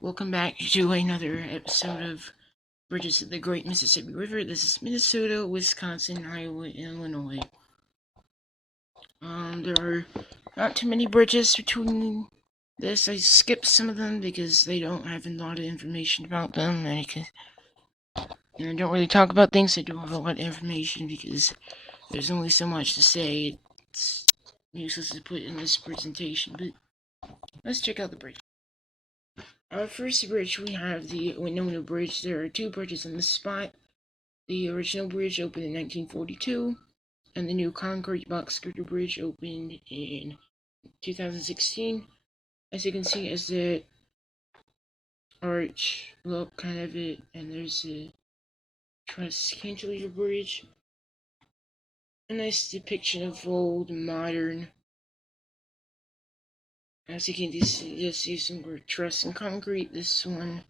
Welcome back to another episode of Bridges of the Great Mississippi River. This is Minnesota, Wisconsin, Iowa, and Illinois. There are not too many bridges between this. I skipped some of them because they don't have a lot of information about them. And I don't really talk about things that don't have a lot of information because there's only so much to say. It's useless to put in this presentation, but let's check out the bridge. Our first bridge, we have the Winona Bridge. There are two bridges on this spot. The original bridge opened in 1942, and the new concrete box girder bridge opened in 2016. As you can see, as the arch look kind of it, and there's a truss cantilever bridge. A nice depiction of old, modern. As you can just see some truss and concrete. This one,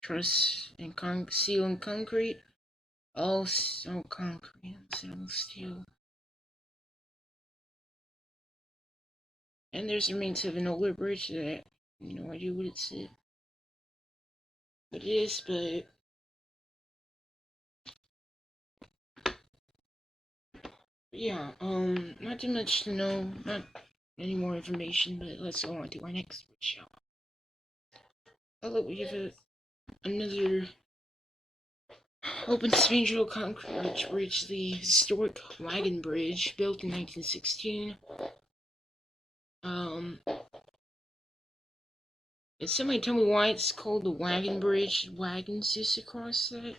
truss and steel and concrete. All concrete and steel. And there's the remains of an older bridge that I have no idea what it is, but yeah, not too much to know, not any more information, but let's go on to our next bridge. Oh look, we have another open spandrel concrete arch bridge, the historic wagon bridge, built in 1916. And somebody tell me why it's called the wagon bridge. Wagons used to cross that.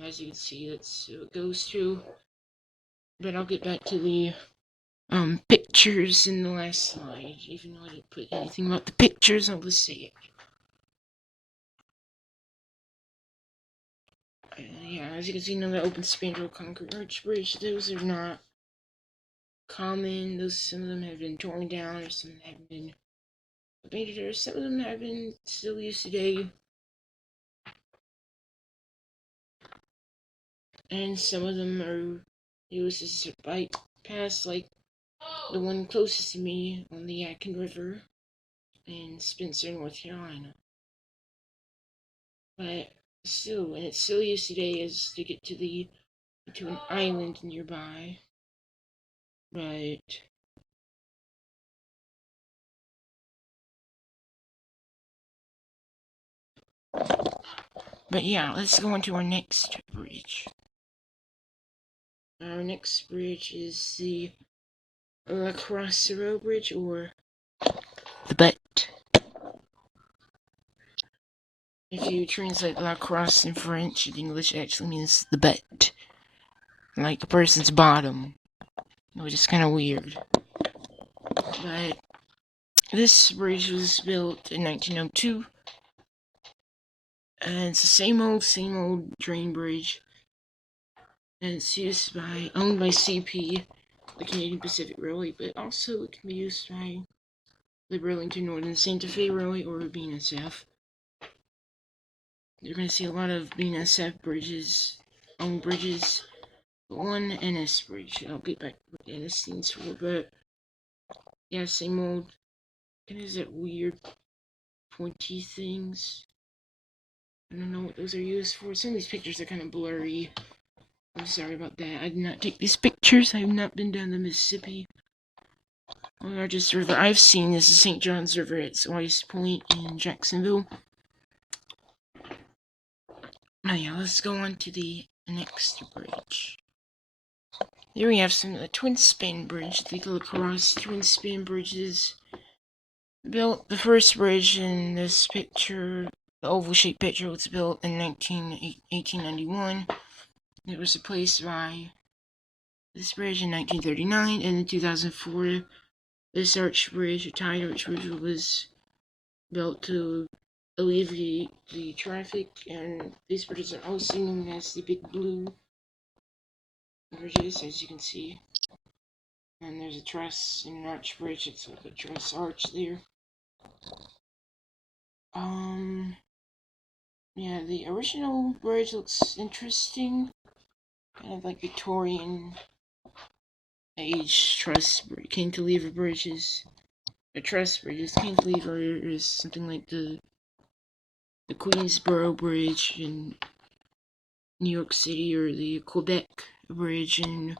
As you can see, that's what it goes to. But I'll get back to the pictures in the last slide. Even though I didn't put anything about the pictures, I'll just say it. Yeah, as you can see, another open spandrel concrete arch bridge. Those are not common. Some of them have been torn down, or some have been painted, or some of them have been still used today. And some of them are used as a bypass, like the one closest to me on the Yadkin River in Spencer, North Carolina. But still, and it's still used today is to get to an island nearby. But yeah, let's go on to our next bridge. Our next bridge is the La Crosse Bridge, or the butt. If you translate La Crosse in French, in English it actually means the butt. Like a person's bottom. Which is kind of weird. But this bridge was built in 1902. And it's the same old train bridge. And it's owned by CP, the Canadian Pacific Railway, but also it can be used by the Burlington Northern Santa Fe Railway or BNSF. You're going to see a lot of BNSF bridges, owned bridges, but one NS bridge. I'll get back to what the NS stands for, but yeah, same old. Kind of that weird pointy things. I don't know what those are used for. Some of these pictures are kind of blurry. I'm sorry about that. I did not take these pictures. I have not been down the Mississippi. The largest river I've seen is the St. John's River at Swise Point in Jacksonville. Now yeah, let's go on to the next bridge. Here we have some of the twin span bridge, the La Crosse twin span bridges. Built the first bridge in this picture, the oval-shaped picture, was built in 1891. It was replaced by this bridge in 1939, and in 2004, this arch bridge, a tide arch bridge, was built to alleviate the traffic, and these bridges are also known as the Big Blue bridges, as you can see. And there's a truss and an arch bridge. It's like a truss arch there. Yeah, the original bridge looks interesting. Kind of like Victorian age cantilever bridges. The truss bridges. Cantilever is something like the Queensboro Bridge in New York City, or the Quebec Bridge or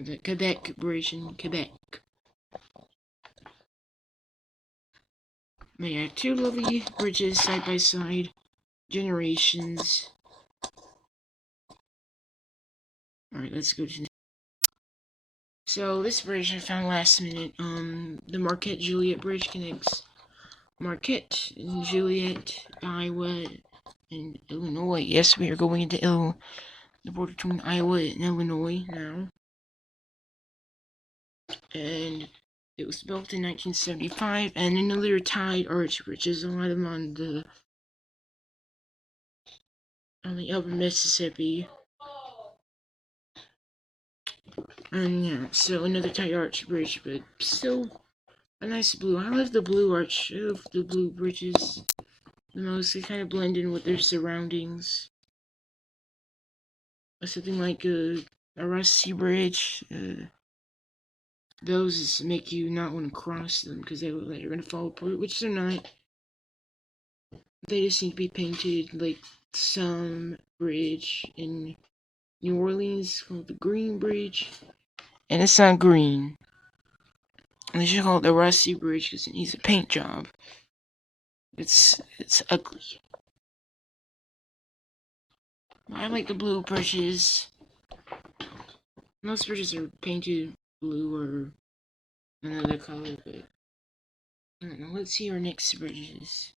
the Quebec Bridge in Quebec. But yeah, two lovely bridges side by side, generations. Alright, let's go to. So this bridge I found last minute. The Marquette Juliet Bridge connects Marquette and Juliet, Iowa, and Illinois. Yes, we are going into the border between Iowa and Illinois now. And it was built in 1975, and another tied arch bridge. There's a lot of them on the upper Mississippi. And yeah, so another tied arch bridge, but still a nice blue. I love the blue arch. I love the blue bridges the most. They kind of blend in with their surroundings. Something like a rusty bridge. Those make you not want to cross them because they look like they're going to fall apart, which they're not. They just need to be painted like some bridge in New Orleans called the Green Bridge. And it's not green. They should call it the Rusty Bridge because it needs a paint job. It's ugly. I like the blue bridges. Most bridges are painted blue or another color, but I don't know. Let's see our next bridges.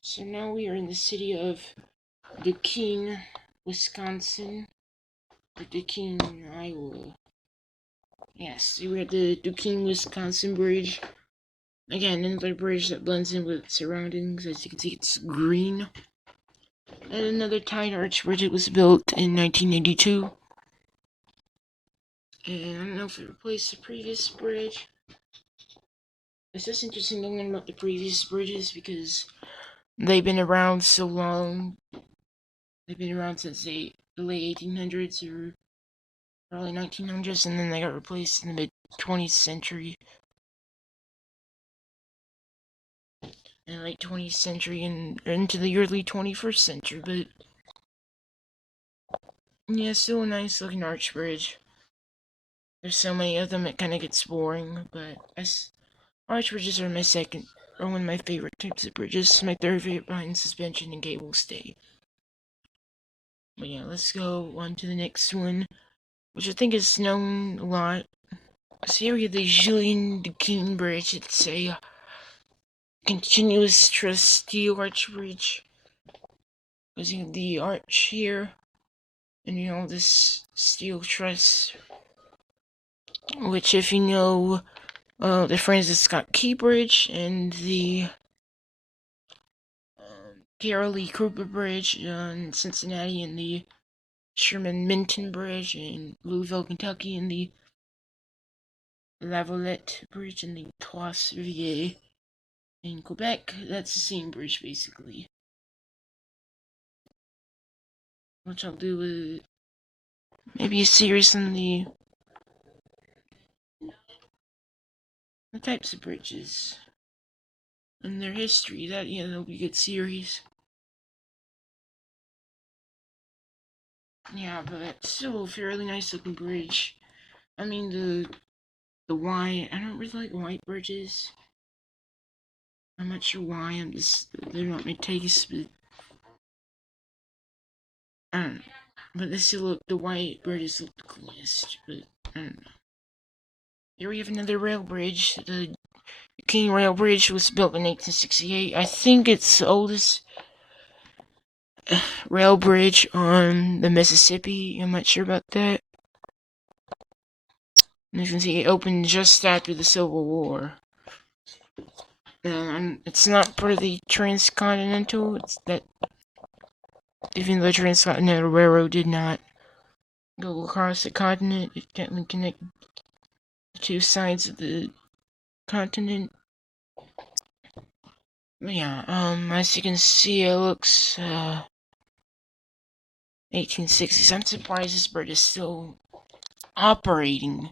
So now we are in the city of Duquesne, Wisconsin, or Duquesne, Iowa. Yes, we're at the Duquesne, Wisconsin bridge. Again, another bridge that blends in with its surroundings. As you can see, it's green. And another tied arch bridge. It was built in 1982. And I don't know if it replaced the previous bridge. It's just interesting to learn about the previous bridges because they've been around so long. They've been around since the late 1800s or early 1900s, and then they got replaced in the mid-20th century. In the late 20th century and into the early 21st century, but yeah, still a nice looking arch bridge. There's so many of them it kind of gets boring, but arch bridges are one of my favorite types of bridges. My third favorite behind suspension and cable stay. But yeah, let's go on to the next one, which I think is known a lot. So here we have the Julian Duquesne Bridge. It's a continuous truss steel arch bridge. Because you have the arch here, and you know this steel truss, which if you know the Francis Scott Key Bridge and the Carol E. Cooper Bridge in Cincinnati, and the Sherman Minton Bridge in Louisville, Kentucky, and the Lavalette Bridge and the Trois Rivières in Quebec. That's the same bridge basically. Which I'll do with maybe a series on the types of bridges and their history. That'll be a good series. Yeah, but it's still a fairly nice looking bridge. I mean, the white, I don't really like white bridges. I'm not sure why, they're not my taste, but I don't know. But the white bridges look the coolest, but I don't know. Here we have another rail bridge. The King Rail Bridge was built in 1868. I think it's the oldest rail bridge on the Mississippi. I'm not sure about that. And you can see it opened just after the Civil War. It's not part of the Transcontinental. Even though the Transcontinental Railroad did not go across the continent, it can't connect the two sides of the continent. But yeah, as you can see, it looks 1860s. I'm surprised this bridge is still operating.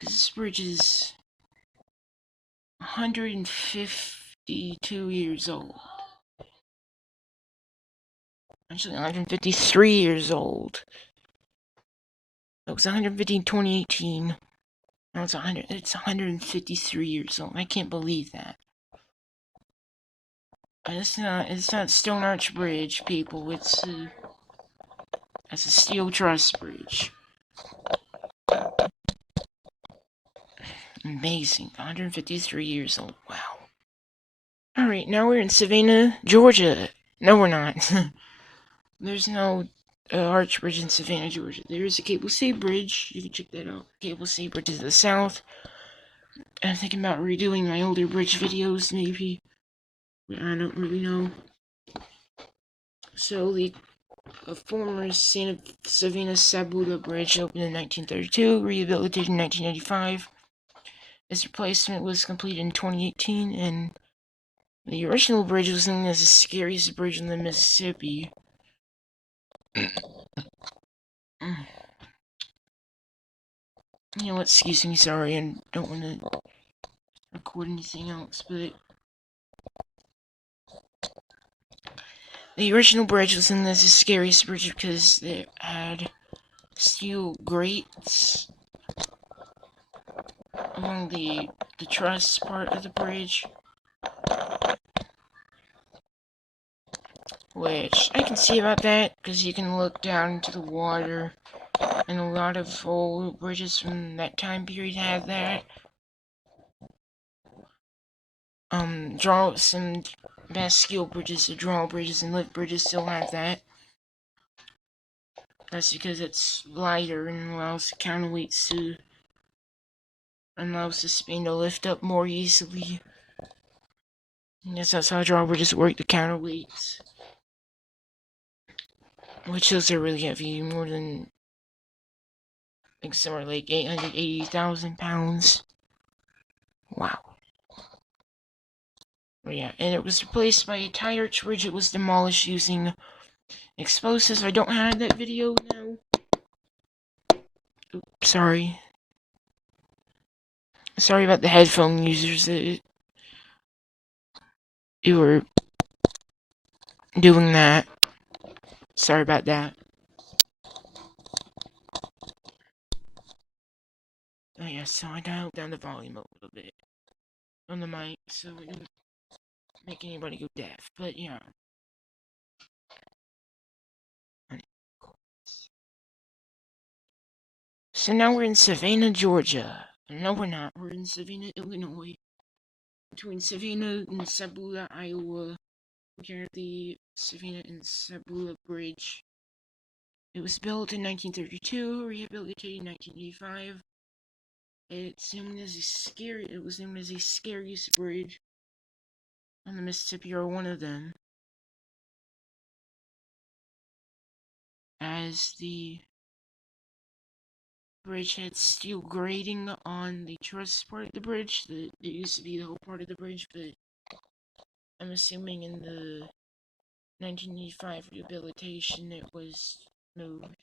This bridge is 152 years old. Actually, 153 years old. It was 150 in 2018. Now it's 100. It's 153 years old. I can't believe that. But it's not Stone Arch Bridge, people. It's a steel truss bridge. Amazing. 153 years old. Wow. Alright, now we're in Savina, Georgia. No, we're not. There's no arch bridge in Savannah, Georgia. There is a cable stayed bridge. You can check that out. Cable stayed bridge to the south. I'm thinking about redoing my older bridge videos, maybe. I don't really know. So, the former Savina Sabuda Bridge opened in 1932, rehabilitated in 1995. Its replacement was completed in 2018, and the original bridge was known as the scariest bridge in the Mississippi. You know what, excuse me, sorry, I don't want to record anything else, but the original bridge was known as the scariest bridge because it had steel grates along the truss part of the bridge, which I can see about that because you can look down into the water, and a lot of old bridges from that time period had that. Some Bastille bridges, the drawbridges and lift bridges still have that. That's because it's lighter and allows the counterweights to allows the span to lift up more easily. And that's how drawbridges work, the counterweights. Which those are really heavy, more than, I think somewhere like 880,000 pounds. Wow. But yeah, and it was replaced by a tie arch bridge. It was demolished using explosives. I don't have that video now. Oops, sorry. Sorry about the headphone users that you were doing that. Sorry about that. Oh yeah, so I dialed down the volume a little bit on the mic so it didn't make anybody go deaf, but yeah. So now we're in Savannah, Georgia. No, we're not. We're in Savina, Illinois. Between Savina and Sabuda, Iowa. Here at the Savina and Sabuda Bridge. It was built in 1932, rehabilitated in 1985. It was known as the scariest bridge on the Mississippi, or one of them, as the bridge had steel grating on the truss part of the bridge. It used to be the whole part of the bridge, but I'm assuming in the 1985 rehabilitation it was moved.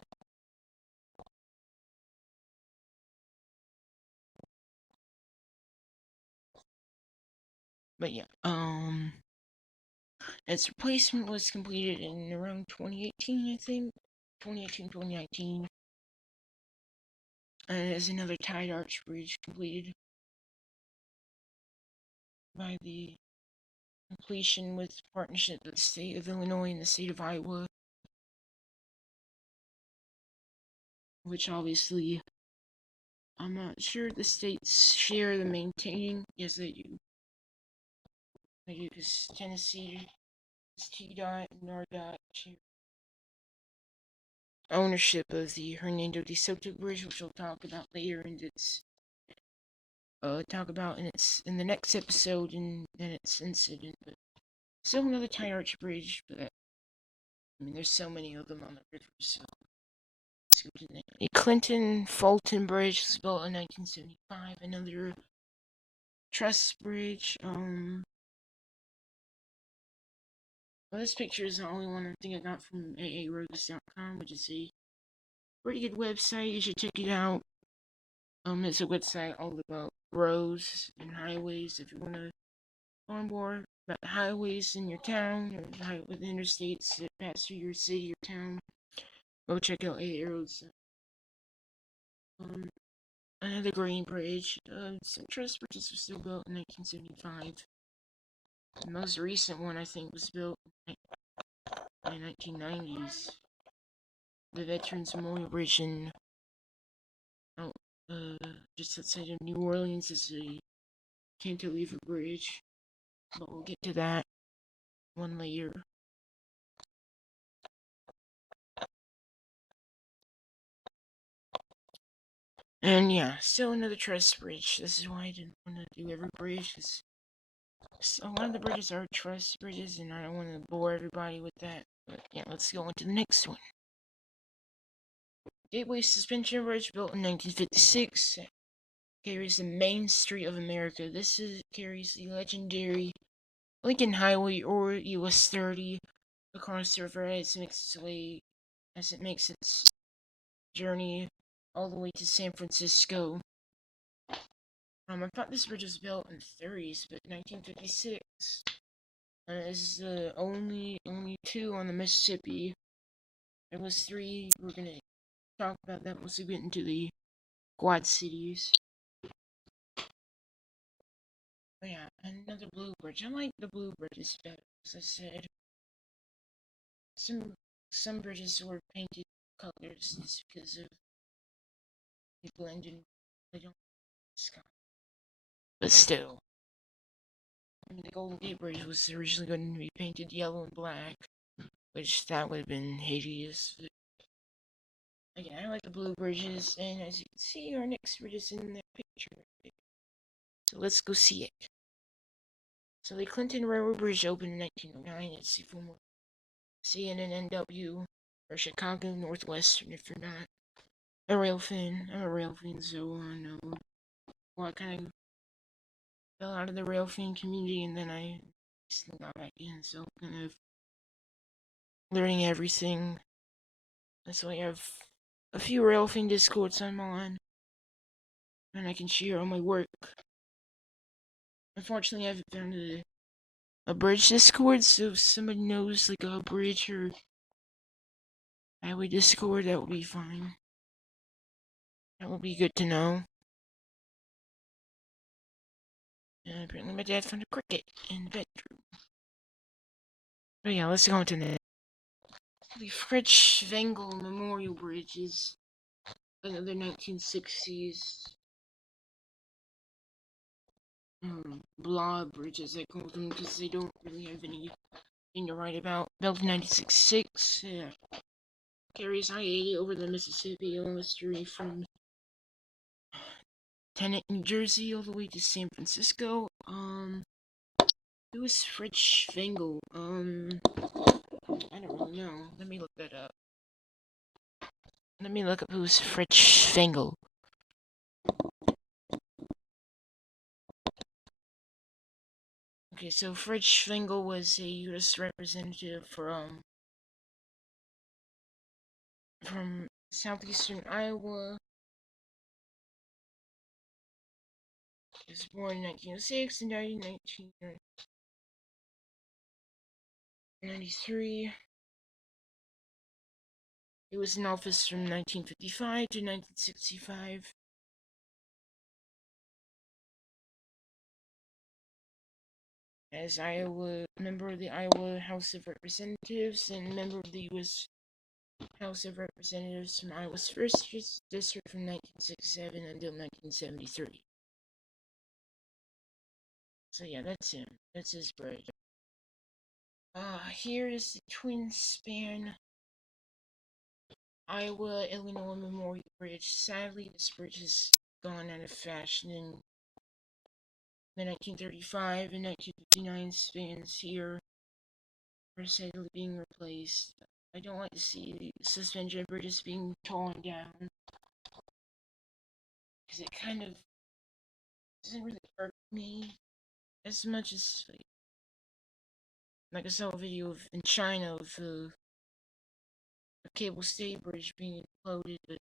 But yeah, its replacement was completed in around 2018, I think. 2018, 2019. And there's another tied arch bridge completed by the completion with partnership with the state of Illinois and the state of Iowa. Which obviously, I'm not sure the states share the maintaining. Yes, they do. They do, because Tennessee is TDOT and RDOT share ownership of the Hernando de Soto Bridge, which we'll talk about later, and it's in the next episode and then its incident. But still another tie arch bridge, but I mean there's so many of them on the river, so let's go to the Clinton Fulton Bridge was built in 1975, another truss bridge. Well, this picture is the only one I think I got from aaroads.com, which is a Pretty good website. You should check it out. It's a website all about roads and highways. If you want to learn more about the highways in your town or the interstates that pass through your city or town, go check out A Arrows. Another green bridge. Some truss bridges were still built in 1975. The most recent one, I think, was built in the 1990s. The Veterans Memorial Bridge in oh, just outside of New Orleans is a cantilever bridge, but we'll get to that one later. And yeah, still another truss bridge. This is why I didn't want to do every bridge, because a lot of the bridges are truss bridges, and I don't want to bore everybody with that. But yeah, let's go on to the next one. Gateway Suspension Bridge, built in 1956, carries the Main Street of America. Carries the legendary Lincoln Highway, or US 30, across the river as it makes its journey all the way to San Francisco. I thought this bridge was built in the 30s, but 1956. This is the only two on the Mississippi. There was three. We're gonna talk about that once we get into the Quad Cities. But yeah, another blue bridge. I like the blue bridges better, as I said. Some bridges were painted colors just because of they blend in. They don't sky. But still, the Golden Gate Bridge was originally going to be painted yellow and black, which that would have been hideous. But again, I like the blue bridges, and as you can see, our next bridge is in that picture. So let's go see it. So the Clinton Railroad Bridge opened in 1909 at CNNW, or Chicago Northwestern, if you're not a rail fan. I'm a rail fan, so I know. Well, I kind of fell out of the rail fan community, and then I still got back in, so kind of learning everything. That's why I have a few rail fan discords I'm on, and I can share all my work. Unfortunately, I haven't found a bridge discord, so if somebody knows like a bridge or highway discord, that would be fine. That would be good to know. And apparently my dad found a cricket in the bedroom. But yeah, let's go into the Fritz Fangled Memorial Bridge is another 1960s blob bridge, as I call them, because they don't really have anything to write about. Built in 1966, carries I-80 over the Mississippi, almost from Tenet, New Jersey, all the way to San Francisco. Who is Fritz Fangled? I don't really know. Let me look that up. Let me look up who's Fritz Fangled. Okay, so Fritz Fangled was a U.S. representative from southeastern Iowa. He was born in 1906 and died in 1993. He was in office from 1955 to 1965. As member of the Iowa House of Representatives and member of the U.S. House of Representatives from Iowa's 1st District from 1967 until 1973. So yeah, that's him. That's his bridge. Here is the twin span Iowa-Illinois Memorial Bridge. Sadly, this bridge has gone out of fashion in the 1935 and 1959 spans here are sadly being replaced. I don't like to see the suspension bridges being torn down, because it kind of doesn't really hurt me as much as like I saw a video in China of a cable stay bridge being imploded, but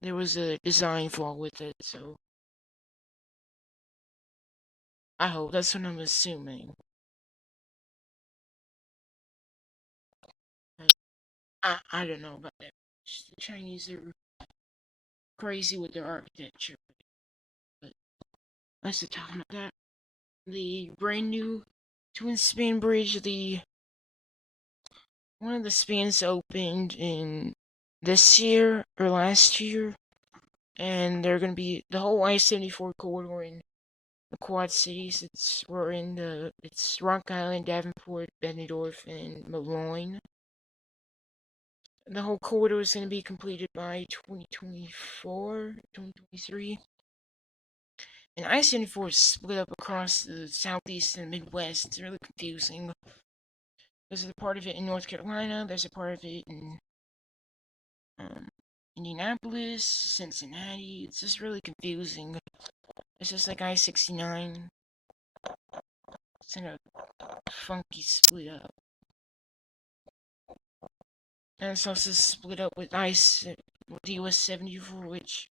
there was a design flaw with it, so I hope that's what I'm assuming. I don't know about that. The Chinese are crazy with their architecture, but let's not talk about that. The brand new twin span bridge, one of the spans opened in this year or last year, and they're gonna be the whole I-74 corridor in the Quad Cities. It's Rock Island, Davenport, Benidorm, and Malloy. The whole corridor is going to be completed by 2024, 2023. And I-74 is split up across the southeast and Midwest. It's really confusing. There's a part of it in North Carolina. There's a part of it in Indianapolis, Cincinnati. It's just really confusing. It's just like I-69. It's in a funky split up. And it's also split up with the US 74, which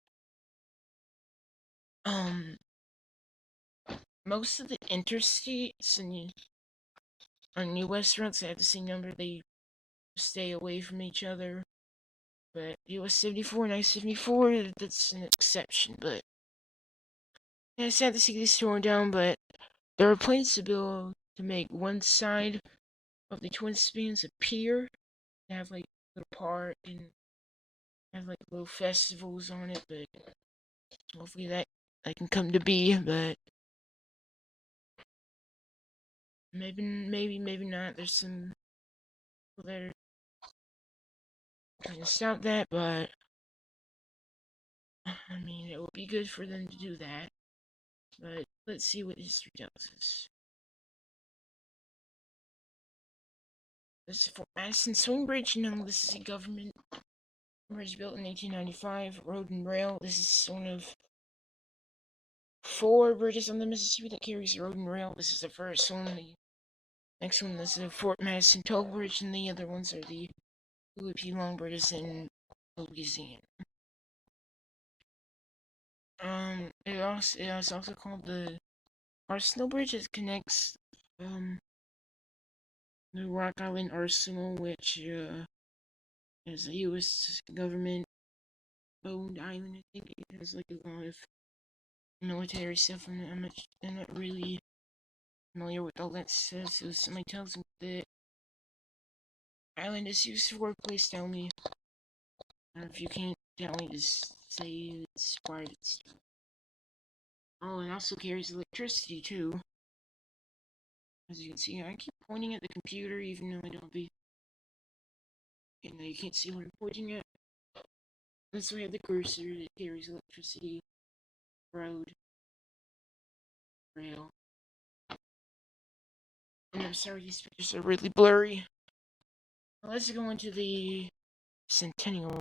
most of the interstates and on US routes they have the same number. They stay away from each other. But US 74 and I-74, that's an exception. But yeah, it's sad to see these torn down, but there are plans to make one side of the twin spans appear. They have like a little park and have like little festivals on it, but hopefully that can come to be, but maybe not. There's some people that are trying to stop that, but I mean, it would be good for them to do that. But let's see what history tells us. This is Fort Madison Swing Bridge. No, this is a government bridge built in 1895. Road and rail. This is one of 4 bridges on the Mississippi that carries road and rail. This is the first one. The next one is the Fort Madison Toll Bridge, and the other ones are the Louis P. Long bridges in Louisiana. It is also called the Arsenal Bridge. It connects the Rock Island Arsenal, which is a U.S. government owned island. I think it has like a lot of military stuff, and I'm not really familiar with all that stuff. So somebody tells me that island is used for workplace. Tell me. If you can't tell me, just say it's private stuff. Oh, and also carries electricity too. As you can see, I keep pointing at the computer even though I don't be. You can't see what I'm pointing at. That's why I have the cursor that carries electricity, road, rail. And I'm sorry these pictures are really blurry. Let's go into the Centennial.